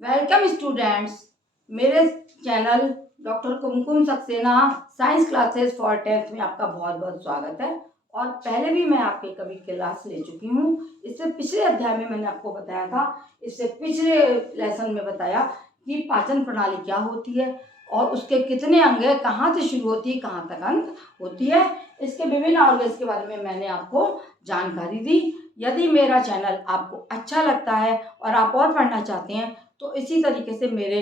Welcome students, मेरे channel doctor Kumkum Saxena science classes for 10th में आपका बहुत बहुत स्वागत है। और पहले भी मैं आपके कभी क्लास ले चुकी हूँ। इससे पिछले अध्याय में मैंने आपको बताया था, इससे पिछले लेसन में बताया कि पाचन प्रणाली क्या होती है और उसके कितने अंग हैं, कहाँ से शुरू होती है, कहाँ तक अंत होती है। इसके विभिन्न ऑर्गन्स के बारे में मैंने आपको जानकारी दी। यदि मेरा चैनल आपको अच्छा लगता है और आप और पढ़ना चाहते हैं तो इसी तरीके से मेरे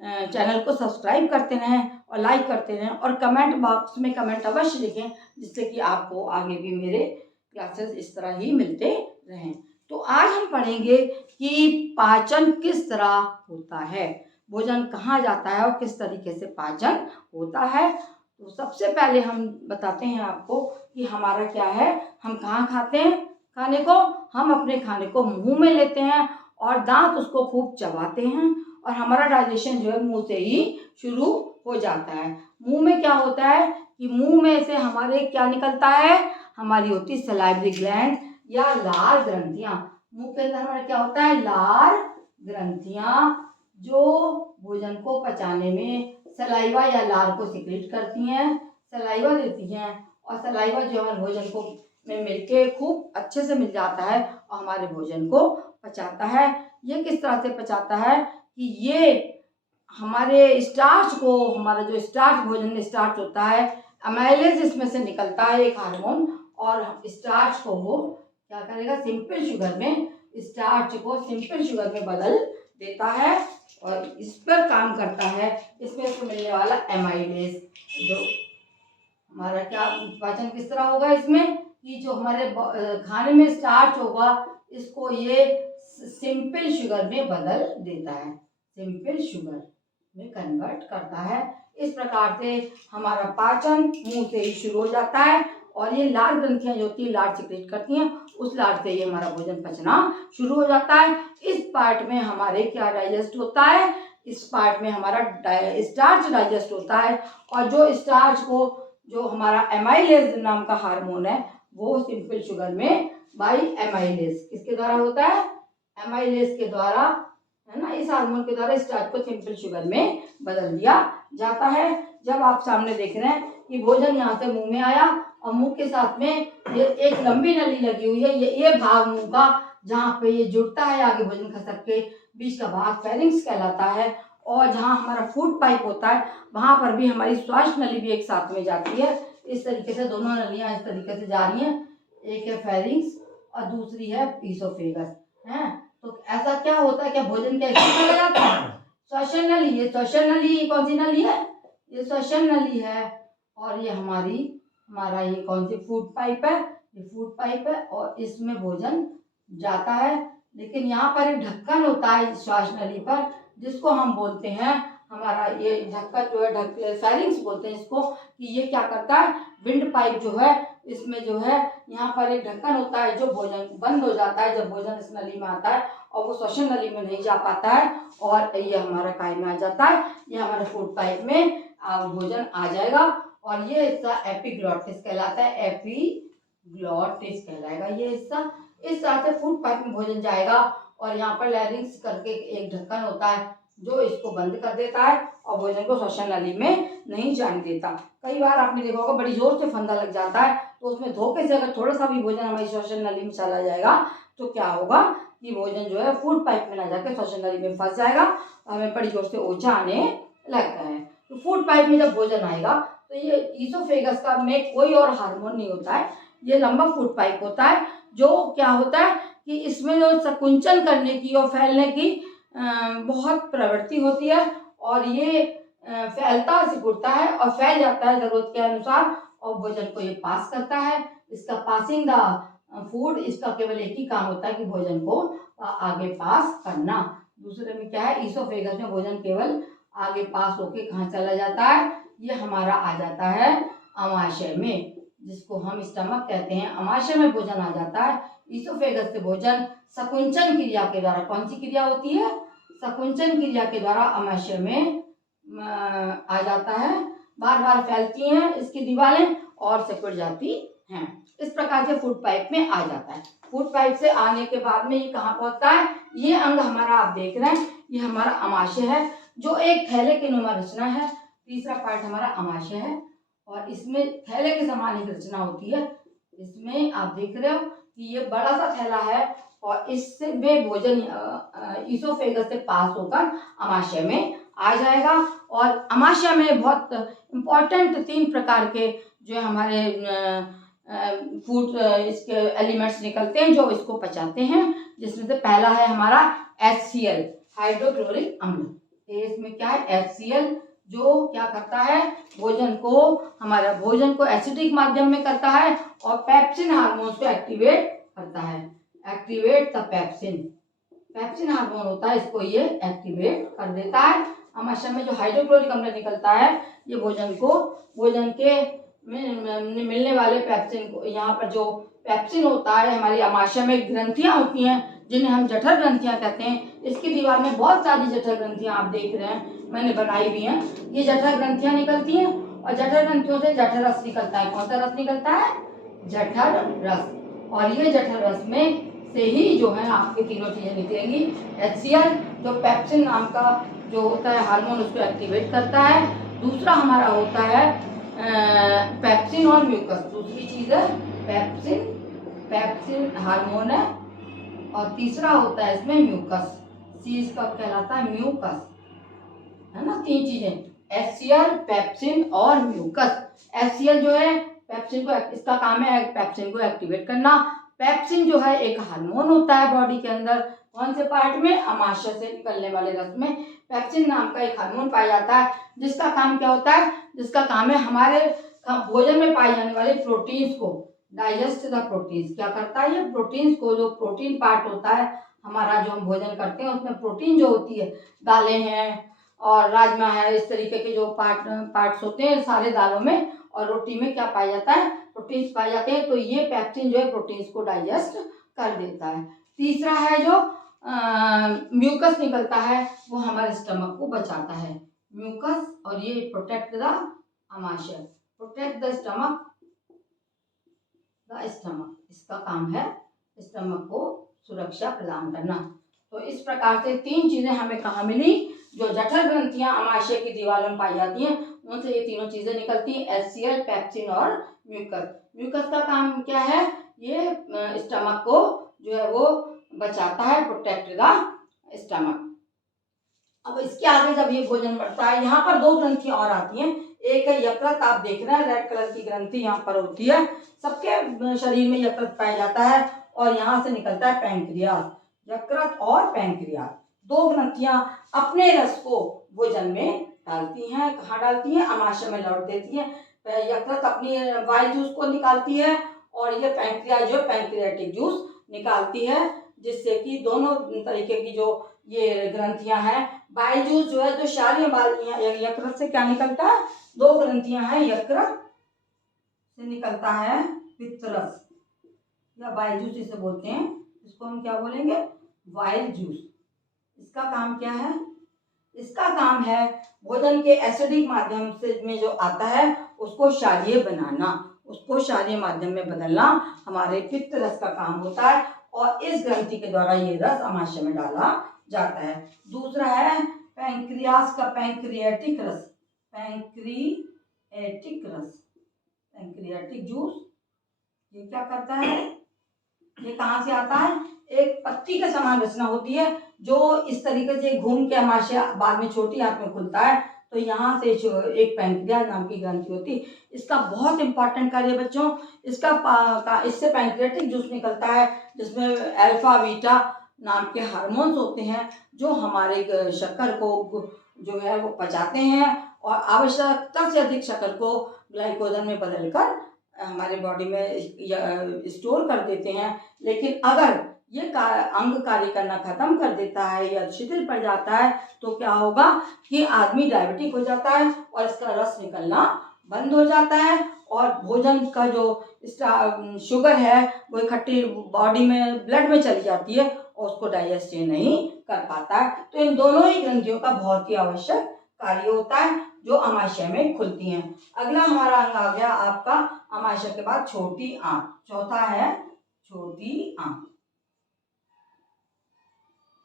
चैनल को सब्सक्राइब करते रहें और लाइक करते रहें और कमेंट बॉक्स में कमेंट अवश्य लिखें, जिससे कि आपको आगे भी मेरे क्लासेस इस तरह ही मिलते रहें। तो आज हम पढ़ेंगे कि पाचन किस तरह होता है, भोजन कहाँ जाता है और किस तरीके से पाचन होता है। तो सबसे पहले हम बताते हैं आपको कि हमारा क्या है, हम कहाँ खाते हैं खाने को। हम अपने खाने को मुंह में लेते हैं और दांत उसको खूब चबाते हैं और हमारा डाइजेशन जो है मुंह से ही शुरू हो जाता है। मुंह में क्या होता है कि मुंह में से हमारे क्या निकलता है, हमारी होती है सलाइवरी ग्लैंड या लार ग्रंथियां। मुंह के अंदर हमारा क्या होता है, लार ग्रंथियां, जो भोजन को पचाने में सलाइवा या लार को सिक्रेट करती हैं, सलाइवा देती हैं और सलाइवा जो हमारे भोजन को में मिलके खूब अच्छे से मिल जाता है और हमारे भोजन को पचाता है। ये किस तरह से पचाता है कि ये हमारे स्टार्च को, हमारा जो स्टार्च भोजन में स्टार्च होता है, अमाइलेज इसमें से निकलता है एक हार्मोन, और स्टार्च को वो क्या करेगा, सिंपल शुगर में, स्टार्च को सिंपल शुगर में बदल देता है और इस पर काम करता है। इसमें से मिलने वाला एमाइलेज, जो हमारा क्या पाचन किस तरह होगा इसमें कि जो हमारे खाने में स्टार्च होगा इसको ये सिंपल शुगर में बदल देता है, सिंपल शुगर में कन्वर्ट करता है। इस प्रकार से हमारा पाचन मुंह से ही शुरू हो जाता है और ये लार ग्रंथियां जो होती है लार सिक्रेट करती हैं, उस लार से ये हमारा भोजन पचना शुरू हो जाता है। इस पार्ट में हमारे क्या डाइजेस्ट होता है, इस पार्ट में हमारा स्टार्च डाइजेस्ट होता है और जो स्टार्च को, जो हमारा एमाइलेज नाम का हार्मोन है, वो सिंपल शुगर में बाई एमाइलेज किसके द्वारा होता है, एमाइलेज के द्वारा, है ना, इस हार्मोन के द्वारा स्टार्च को सिंपल शुगर में बदल दिया जाता है। जब आप सामने देख रहे हैं कि भोजन यहाँ से मुंह में आया और मुंह के साथ में ये एक लंबी नली लगी हुई है, ये भाग मुंह का जहाँ पे ये जुड़ता है आगे भोजन खसक के, बीच का भाग फेरिंक्स कहलाता है। और जहाँ हमारा फूड पाइप होता है वहां पर भी हमारी श्वास नली भी एक साथ में जाती है। इस तरीके से दोनों नलियां इस तरीके से जा रही हैं, एक है फेरिंक्स और दूसरी है ईसोफेगस है। तो ऐसा क्या होता है, क्या भोजन क्या इसमें चला जाता है, श्वसन नली, ये श्वसन नली कौन सी नली है, ये श्वसन नली है। और ये हमारा ये कौन सी फूड पाइप है, ये फूड पाइप है और इसमें भोजन जाता है। लेकिन यहाँ पर एक ढक्कन होता है श्वास नली पर, जिसको हम बोलते हैं, हमारा ये ढक्कन जो है फेरिंक्स बोलते हैं इसको, कि ये क्या करता है, विंड पाइप जो है इसमें जो है यहाँ पर एक ढक्कन होता है जो भोजन बंद हो जाता है जब भोजन इस नली में आता है और वो श्वसन नली में नहीं जा पाता है और ये हमारा काय में आ जाता है, ये हमारे फूड पाइप में भोजन आ जाएगा और ये हिस्सा एपिग्लॉटिस कहलाता है, एपिग्लॉटिस कहलाएगा ये हिस्सा। इस तरह से फूड पाइप में भोजन जाएगा और यहाँ पर लैरिंक्स करके एक ढक्कन होता है जो इसको बंद कर देता है और भोजन को श्वसन नली में नहीं जाने देता। कई बार आपने देखा होगा बड़ी जोर से फंदा लग जाता है, तो उसमें धोखे से अगर थोड़ा सा भी भोजन हमारी श्वसन नली में चला जाएगा तो क्या होगा कि भोजन जो है फूड पाइप में ना जाकर श्वसन नली में फंस जाएगा और हमें बड़ी जोर से ओछा आने लगता है। तो फूड पाइप में जब भोजन आएगा तो ये ईसोफेगस का में कोई और हार्मोन नहीं होता है, ये लंबा फूड पाइप होता है जो क्या होता है कि इसमें जो संकुचन करने की और फैलने की बहुत प्रवृत्ति होती है और ये फैलता सिकुड़ता है और फैल जाता है जरूरत के अनुसार और भोजन को ये पास करता है। इसका पासिंग द फूड, इसका केवल एक ही काम होता है कि भोजन को आगे पास करना। दूसरे में क्या है, ईसोफेगस में भोजन केवल आगे पास होके कहाँ चला जाता है, ये हमारा आ जाता है अमाशय में, जिसको हम स्टमक कहते हैं, अमाशय में भोजन आ जाता है। ईसोफेगस से भोजन संकुचन क्रिया के द्वारा, कौन सी क्रिया होती है, संकुचन क्रिया के द्वारा अमाशय में आ जाता है, बार बार फैलती हैं इसकी दीवारें और सिकुड़ जाती हैं। इस प्रकार से फूड पाइप में आ जाता है। फूड पाइप से आने के बाद में ये कहाँ पहुंचता है, ये अंग हमारा आप देख रहे हैं, ये हमारा अमाशय है जो एक थैले के नुमा रचना है। तीसरा पार्ट हमारा अमाशय है और इसमें थैले के समान एक रचना होती है। इसमें आप देख रहे हो कि ये बड़ा सा थैला है और इससे में भोजन ईसोफेगस से पास होकर अमाशय में आ जाएगा। और अमाशय में बहुत इम्पोर्टेंट 3 प्रकार के जो हमारे फूड इसके एलिमेंट्स निकलते हैं जो इसको पचाते हैं, जिसमें से पहला है हमारा HCl, हाइड्रोक्लोरिक अम्ल। इसमें क्या है, HCl जो क्या करता है, हमारा भोजन को एसिडिक माध्यम में करता है और पेप्सिन हार्मोन को एक्टिवेट करता है। एक्टिवेट द पेप्सिन हार्मोन होता है, इसको ये एक्टिवेट कर देता है। अमाशय में जो हाइड्रोक्लोरिक अम्ल निकलता है ये भोजन के मिलने वाले पेप्सिन को, यहाँ पर जो पेप्सिन होता है, हमारी अमाशय में ग्रंथियां होती हैं जिन्हें हम जठर ग्रंथियां कहते हैं। इसकी दीवार में बहुत सारी जठर ग्रंथियां आप देख रहे हैं, मैंने बनाई भी हैं। ये जठर ग्रंथियां निकलती हैं और जठर ग्रंथियों से जठर रस निकलता है। कौन सा रस निकलता है, जठर रस। और ये जठर रस में से ही जो है आपके तीनों चीजें निकलेंगी। HCl जो पेप्सिन नाम का जो होता है हार्मोन उसको एक्टिवेट करता है। दूसरा हमारा होता है पेप्सिन और म्यूकस। दूसरी चीज है पेप्सिन हार्मोन है और तीसरा होता है इसमें म्यूकस। सी इसका कहलाता है म्यूकस, है ना। 3 चीजें, HCl, पेप्सिन और म्यूकस। HCl जो है पेप्सिन को, इसका काम है पेप्सिन को एक्टिवेट करना। पेप्सिन जो है एक हार्मोन होता है बॉडी के अंदर। कौन से पार्ट में, अमाशय से निकलने वाले रस में पेप्सिन नाम का एक हार्मोन पाया जाता है, जिसका काम क्या होता है, जिसका काम है हमारे भोजन में पाए जाने वाले प्रोटीन्स को डाइजेस्ट द प्रोटीन्स। क्या करता है ये, प्रोटीन्स को, जो प्रोटीन पार्ट होता है हमारा जो हम भोजन करते हैं उसमें प्रोटीन जो होती है, दालें हैं और राजमा है, इस तरीके के जो पार्ट्स होते हैं सारे दालों में और रोटी में क्या पाया जाता है, प्रोटीन्स पाए जाते हैं। तो ये पेप्सिन जो है प्रोटीन्स को डाइजेस्ट कर देता है। तीसरा है जो म्यूकस निकलता है, वो हमारे स्टमक को बचाता है, म्यूकस। और ये प्रोटेक्ट द अमाशय, प्रोटेक्ट द स्टमक, इसका काम है स्टमक को सुरक्षा प्रदान करना। तो इस प्रकार से 3 चीजें हमें कहाँ मिली, जो जठर ग्रंथियां अमाशय की दीवारों में पाई जाती हैं उनसे ये तीनों चीजें निकलती हैं, HCl, पेप्सिन और म्यूकस। म्यूकस का काम क्या है, ये स्टमक को जो है वो बचाता है, प्रोटेक्ट द स्टमक। अब इसके आगे जब ये भोजन बढ़ता है, यहाँ पर 2 ग्रंथियां और आती हैं। एक है यकृत, आप देख रहे हैं रेड कलर की ग्रंथि यहाँ पर होती है, सबके शरीर में यकृत पाया जाता है और यहाँ से निकलता है पैंक्रियास। यकृत और पैंक्रियास 2 ग्रंथियां अपने रस को भोजन में डालती हैं। कहाँ डालती हैं, अमाशय में लौट देती हैं। यकृत अपनी बाइल जूस को निकालती है और ये पैंक्रियास जो पैंक्रियाटिक जूस निकालती है, जिससे कि दोनों तरीके की जो ये ग्रंथियां हैं, बाइल जूस जो है, जो क्षारीय यकृत से क्या निकलता है, 2 ग्रंथियां हैं, यकृत से निकलता है पित्तरस या बाइल जूस इसे बोलते हैं। इसको हम क्या बोलेंगे, बाइल जूस। इसका काम क्या है, इसका काम है भोजन के एसिडिक माध्यम से में जो आता है उसको क्षारीय बनाना, उसको क्षारीय माध्यम में बदलना हमारे पित्त रस का काम होता है और इस ग्रंथि के द्वारा ये रस अमाशय में डाला जाता है। दूसरा है पैंक्रियास का पैंक्रियाटिक रस, पैंक्रियाटिक जूस। ये क्या करता है, ये कहाँ से आता है, एक पत्ती के समान रचना होती है जो इस तरीके से घूम के अमाशय बाद में छोटी आंत में खुलता है। तो यहाँ से एक पैंक्रियास नाम की ग्रंथि होती है। इसका बहुत इंपॉर्टेंट कार्य बच्चों, इससे पैंक्रियाटिक जूस निकलता है जिसमें अल्फा बीटा नाम के हार्मोन्स होते हैं जो हमारे शक्कर को जो है वो पचाते हैं और आवश्यकता से अधिक शक्कर को ग्लाइकोजन में बदलकर हमारे बॉडी में स्टोर कर देते हैं। लेकिन अगर ये अंग कार्य करना खत्म कर देता है या शिथिल पड़ जाता है तो क्या होगा कि आदमी डायबिटिक हो जाता है और इसका रस निकलना बंद हो जाता है और भोजन का जो शुगर है वो इकट्ठी बॉडी में ब्लड में चली जाती है और उसको डाइजेस्ट नहीं कर पाता है। तो इन दोनों ही ग्रंथियों का बहुत ही आवश्यक कार्य होता है जो अमाशय में खुलती हैं। अगला हमारा अंग आ गया आपका अमाशय के बाद छोटी आंत। चौथा है छोटी आंत।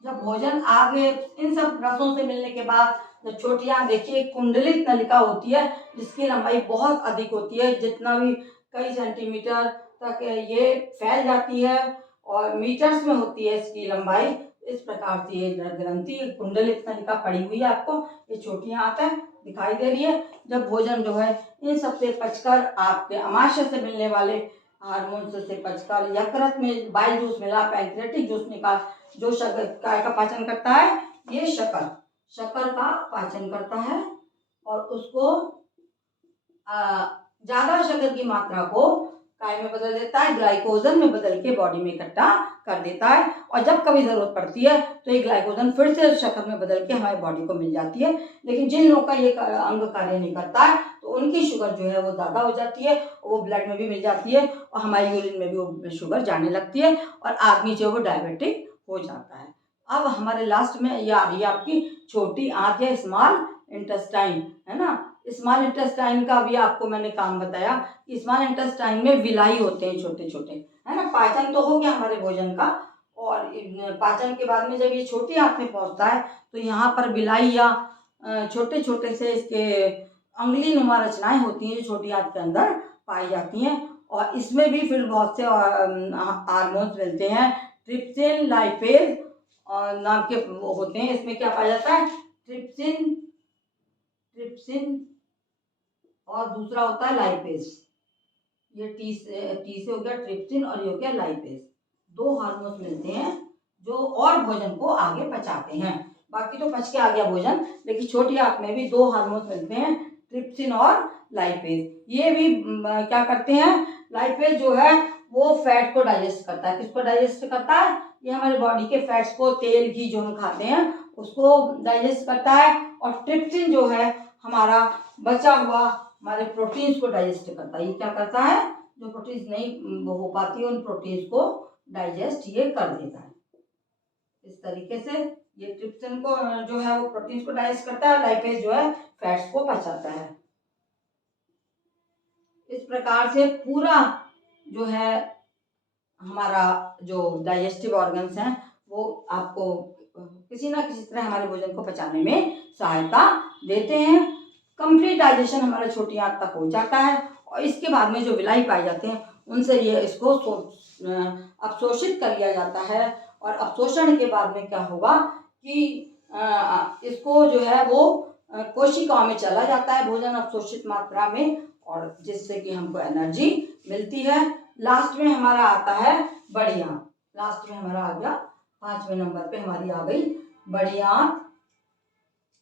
जब भोजन आगे इन सब रसों से मिलने के बाद जब छोटी आंत देखिए कुंडलित नलिका होती है जिसकी लंबाई बहुत अधिक होती है, जितना भी कई सेंटीमीटर तक ये फैल जाती है और मीटर्स में होती है इसकी लंबाई। इस प्रकार से ये ग्रंथि कुंडलित नलिका पड़ी हुई है, आपको ये छोटी आंत है दिखाई दे रही है। जब भोजन जो है इन सबसे पचकर आपके अमाशय से मिलने वाले हार्मोन से पचकर यकृत में बाइल जूस मिला, पैंक्रियाटिक जूस निकाल, जो शक्कर का पाचन करता है, ये शक्कर का पाचन करता है और उसको ज्यादा शक्कर की मात्रा को काय में बदल देता है, ग्लाइकोजन में बदल के बॉडी में इकट्ठा कर देता है। और जब कभी जरूरत पड़ती है तो ये ग्लाइकोजन फिर से शक्कर में बदल के हमारी बॉडी को मिल जाती है। लेकिन जिन लोगों का ये अंग कार्य नहीं करता है तो उनकी शुगर जो है वो ज्यादा हो जाती है, वो ब्लड में भी मिल जाती है और हमारी यूरिन में भी वो शुगर जाने लगती है और आदमी जो वो डायबिटिक हो जाता है। अब हमारे लास्ट में ये आ रही है आपकी छोटी आंत या स्मॉल इंटेस्टाइन, है ना। स्मॉल इंटेस्टाइन का भी आपको मैंने काम बताया। स्मॉल इंटेस्टाइन में विलाई होते हैं छोटे छोटे, है ना। पाचन तो हो गया हमारे भोजन का, और पाचन के बाद में जब ये छोटी आंत में पहुंचता है तो यहाँ पर विलाई या छोटे छोटे से इसके अंगुली नुमा रचनाएं होती हैं जो छोटी आंत के अंदर पाई जाती हैं। और इसमें भी फिर बहुत से हार्मोन्स मिलते हैं, ट्रिप्सिन, लाइपेज नाम के होते हैं। इसमें क्या पाया जाता है, ट्रिप्सिन और दूसरा होता है लाइपेज। ये टी से हो गया ट्रिप्सिन और ये हो गया लाइपेज। दो हार्मोन्स मिलते हैं जो और भोजन को आगे पचाते हैं। बाकी तो पच के आ गया भोजन, लेकिन छोटी आंत में भी दो हार्मोन्स मिलते हैं, ट्रिप्सिन और लाइपेज। ये भी क्या करते हैं, लाइपेज जो है वो फैट को डाइजेस्ट करता है। किसको डाइजेस्ट करता है, ये हमारे बॉडी के फैट्स को, तेल घी जो हम खाते हैं उसको डाइजेस्ट करता है। और ट्रिप्सिन जो है हमारा बचा हुआ हमारे प्रोटीन्स को डाइजेस्ट करता है। ये क्या करता है, जो प्रोटीन्स नहीं हो पाती है उन प्रोटीन्स को डाइजेस्ट ये कर देता है। इस तरीके से ये ट्रिप्सिन को जो है वो प्रोटीन्स को डाइजेस्ट करता है, लाइपेज जो है फैट्स को पचाता है। इस प्रकार से पूरा जो है हमारा जो डाइजेस्टिव ऑर्गन्स हैं वो आपको किसी ना किसी तरह हमारे भोजन को पचाने में सहायता देते हैं। कंप्लीट डाइजेशन हमारा छोटी आंत तक हो जाता है और इसके बाद में जो विलाई पाए जाते हैं उनसे ये इसको अवशोषित कर लिया जाता है। और अवशोषण के बाद में क्या होगा कि इसको जो है वो कोशिकाओं में चला जाता है भोजन अवशोषित मात्रा में, और जिससे कि हमको एनर्जी मिलती है। लास्ट में हमारा आता है बड़ी आंत। लास्ट में हमारा आ गया 5वें नंबर पे हमारी आ गई बड़ी आंत।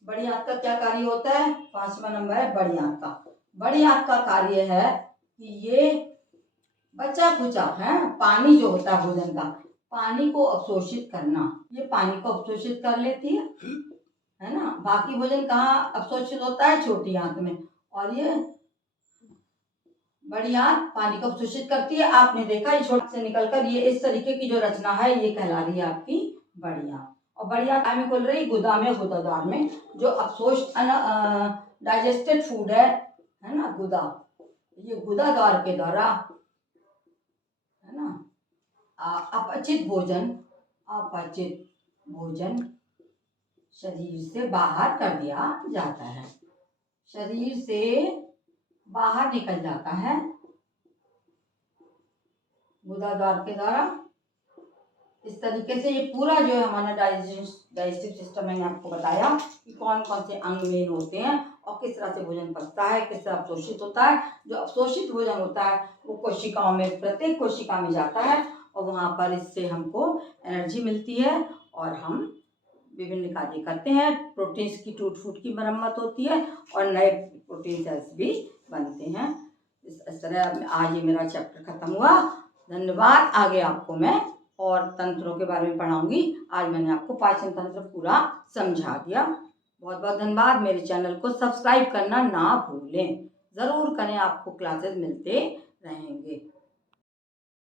बड़ी आंत का क्या कार्य होता है, 5वां नंबर है बड़ी आंत का। बड़ी आंत का कार्य है कि ये बचा खुचा है पानी जो होता है भोजन का, पानी को अवशोषित करना। ये पानी को अवशोषित कर लेती है ना। बाकी भोजन कहाँ अवशोषित होता है, छोटी आंत में, और ये बड़ी आंत पानी को अवशोषित करती है। आपने देखा ये छोटे से निकलकर ये इस तरीके की जो रचना है ये कहला रही है आपकी बड़ी आंत। और बड़ी आंत में खोल रही गुदा में, गुदाद्वार में जो डाइजेस्टेड फूड है ना, गुदा, ये गुदाद्वार के द्वारा है ना अपचित भोजन शरीर से बाहर कर दिया जाता है। शरीर से बाहर निकल जाता है गुदाद्वार के द्वारा। इस तरीके से ये पूरा जो है हमारा डाइजेस्टिव सिस्टम मैंने आपको बताया कि कौन कौन से अंग मेन होते हैं और किस तरह से भोजन पचता है, किस तरह अवशोषित होता है। जो अवशोषित भोजन होता है वो कोशिकाओं में, प्रत्येक कोशिका में जाता है और वहाँ पर इससे हमको एनर्जी मिलती है और हम विभिन्न कार्य करते हैं। प्रोटीन्स की टूट फूट की मरम्मत होती है और नए प्रोटीन सेल्स भी बनते हैं। इस तरह आज ये मेरा चैप्टर खत्म हुआ। धन्यवाद। आगे आपको मैं और तंत्रों के बारे में पढ़ाऊंगी। आज मैंने आपको पाचन तंत्र पूरा समझा दिया। बहुत बहुत धन्यवाद। मेरे चैनल को सब्सक्राइब करना ना भूलें, ज़रूर करें, आपको क्लासेस मिलते रहेंगे।